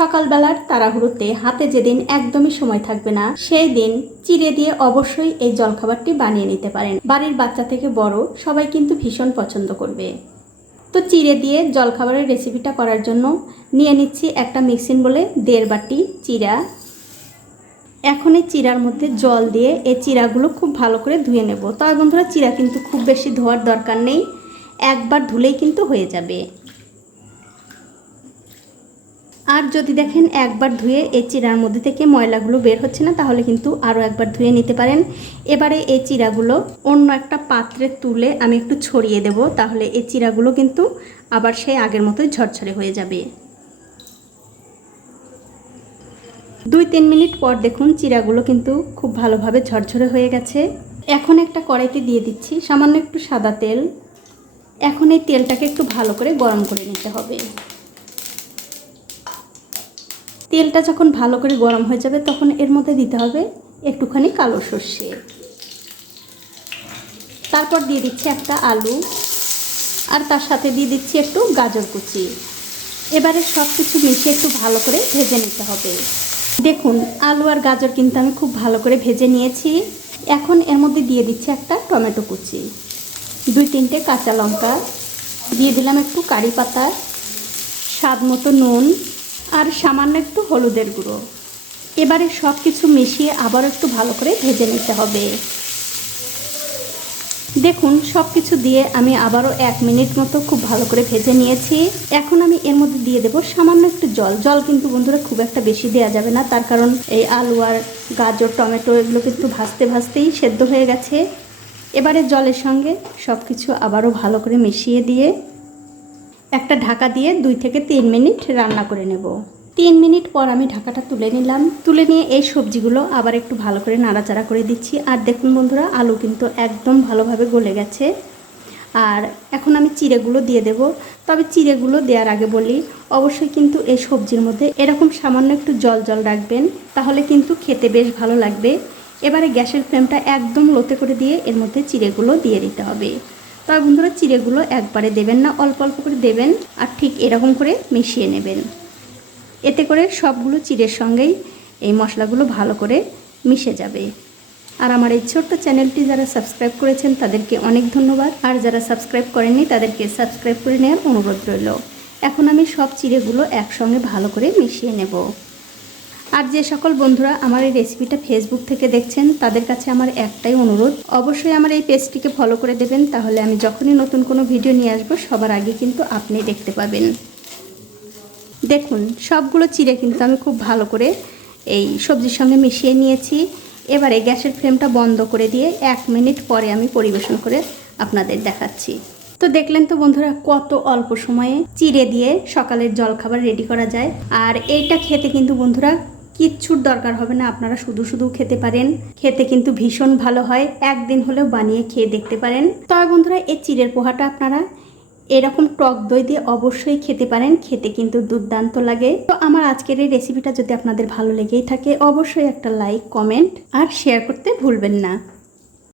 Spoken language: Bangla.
সকালবেলার তাড়াহুড়োতে হাতে যেদিন একদমই সময় থাকবে না, সেই দিন চিড়ে দিয়ে অবশ্যই এই জলখাবারটি বানিয়ে নিতে পারেন। বাড়ির বাচ্চা থেকে বড় সবাই কিন্তু ভীষণ পছন্দ করবে। তো চিড়ে দিয়ে জলখাবারের রেসিপিটা করার জন্য নিয়ে নিচ্ছি একটা মিক্সিন বলে দেড় বাটি চিড়া। এখন এই চিরার মধ্যে জল দিয়ে এই চিরাগুলো খুব ভালো করে ধুয়ে নেব। তবে বন্ধুরা চিরা কিন্তু খুব বেশি ধোয়ার দরকার নেই, একবার ধুলেই কিন্তু হয়ে যাবে। আর যদি দেখেন একবার ধুয়ে এই চিরার মধ্যে থেকে ময়লাগুলো বের হচ্ছে না, তাহলে কিন্তু আরও একবার ধুয়ে নিতে পারেন। এবারে এই চিরাগুলো অন্য একটা পাত্রে তুলে আমি একটু ছড়িয়ে দেব, তাহলে এই চিরাগুলো কিন্তু আবার সেই আগের মতোই ঝরঝরে হয়ে যাবে। দুই তিন মিনিট পর দেখুন চিরাগুলো কিন্তু খুব ভালোভাবে ঝরঝরে হয়ে গেছে। এখন একটা কড়াইতে দিয়ে দিচ্ছি সামান্য একটু সাদা তেল। এখন এই তেলটাকে একটু ভালো করে গরম করে নিতে হবে। তেলটা যখন ভালো করে গরম হয়ে যাবে, তখন এর মধ্যে দিতে হবে একটুখানি কালো সর্ষে। তারপর দিয়ে দিচ্ছি একটা আলু, আর তার সাথে দিয়ে দিচ্ছি একটু গাজর কুচি। এবারে সব কিছু মিশিয়ে একটু ভালো করে ভেজে নিতে হবে। দেখুন, আলু আর গাজর কিন্তু আমি খুব ভালো করে ভেজে নিয়েছি। এখন এর মধ্যে দিয়ে দিচ্ছি একটা টমেটো কুচি, দুই তিনটে কাঁচা লঙ্কা, দিয়ে দিলাম একটু কারি পাতা, স্বাদ মতো নুন আর সামান্য একটু হলুদের গুঁড়ো। এবারে সব কিছু মিশিয়ে আবার একটু ভালো করে ভেজে নিতে হবে। দেখুন সব কিছু দিয়ে আমি আবারও এক মিনিট মতো খুব ভালো করে ভেজে নিয়েছি। এখন আমি এর মধ্যে দিয়ে দেবো সামান্য একটু জল। জল কিন্তু বন্ধুরা খুব একটা বেশি দেওয়া যাবে না, তার কারণ এই আলু আর গাজর, টমেটো এগুলো কিন্তু ভাজতে ভাজতেই সেদ্ধ হয়ে গেছে। এবারে জলের সঙ্গে সব কিছু আবারও ভালো করে মিশিয়ে দিয়ে একটা ঢাকা দিয়ে দুই থেকে তিন মিনিট রান্না করে নেব। তিন মিনিট পর আমি ঢাকাটা তুলে নিলাম। তুলে নিয়ে এই সবজিগুলো আবার একটু ভালো করে নাড়াচাড়া করে দিচ্ছি। আর দেখুন বন্ধুরা, আলু কিন্তু একদম ভালোভাবে গলে গেছে। আর এখন আমি চিড়েগুলো দিয়ে দেব। তবে চিড়েগুলো দেওয়ার আগে বলি, অবশ্যই কিন্তু এই সবজির মধ্যে এরকম সামান্য একটু জল জল রাখবেন, তাহলে কিন্তু খেতে বেশ ভালো লাগবে। এবারে গ্যাসের ফ্লেমটা একদম লোতে করে দিয়ে এর মধ্যে চিড়েগুলো দিয়ে দিতে হবে। তবে বন্ধুরা চিড়েগুলো একবারে দেবেন না, অল্প অল্প করে দেবেন আর ঠিক এরকম করে মিশিয়ে নেবেন। এতে করে সবগুলো চিড়ের সঙ্গেই এই মশলাগুলো ভালো করে মিশে যাবে। আর আমার এই ছোট্ট চ্যানেলটি যারা সাবস্ক্রাইব করেছেন, তাদেরকে অনেক ধন্যবাদ। আর যারা সাবস্ক্রাইব করেননি, তাদেরকে সাবস্ক্রাইব করে নেওয়ার অনুরোধ রইল। এখন আমি সব চিড়েগুলো একসঙ্গে ভালো করে মিশিয়ে নেব। আর যে সকল বন্ধুরা আমার এই রেসিপিটা ফেসবুক থেকে দেখছেন, তাদের কাছে আমার একটাই অনুরোধ। অবশ্যই আমার এই পেজটিকে ফলো করে দেবেন, তাহলে আমি যখনই নতুন কোনো ভিডিও নিয়ে আসব, সবার আগে কিন্তু আপনি দেখতে পাবেন। দেখুন, সবগুলো চিড়ে কিন্তু আমি খুব ভালো করে এই সবজির সঙ্গে মিশিয়ে নিয়েছি। এবারে গ্যাসের ফ্লেমটা বন্ধ করে দিয়ে এক মিনিট পরে আমি পরিবেশন করে আপনাদের দেখাচ্ছি। তো দেখলেন তো বন্ধুরা, কত অল্প সময়ে চিড়ে দিয়ে সকালের জলখাবার রেডি করা যায়। আর এইটা খেতে কিন্তু বন্ধুরা কিচ্ছুর দরকার হবে না, আপনারা শুধু শুধু খেতে পারেন। খেতে কিন্তু ভীষণ ভালো হয়, একদিন হলেও বানিয়ে খেয়ে দেখতে পারেন। তবে বন্ধুরা এই চিড়ের পোহাটা আপনারা এরকম টক দই দিয়ে অবশ্যই খেতে পারেন, খেতে কিন্তু দুর্দান্ত লাগে। তো আমার আজকের এই রেসিপিটা যদি আপনাদের ভালো লেগেই থাকে, অবশ্যই একটা লাইক কমেন্ট আর শেয়ার করতে ভুলবেন না।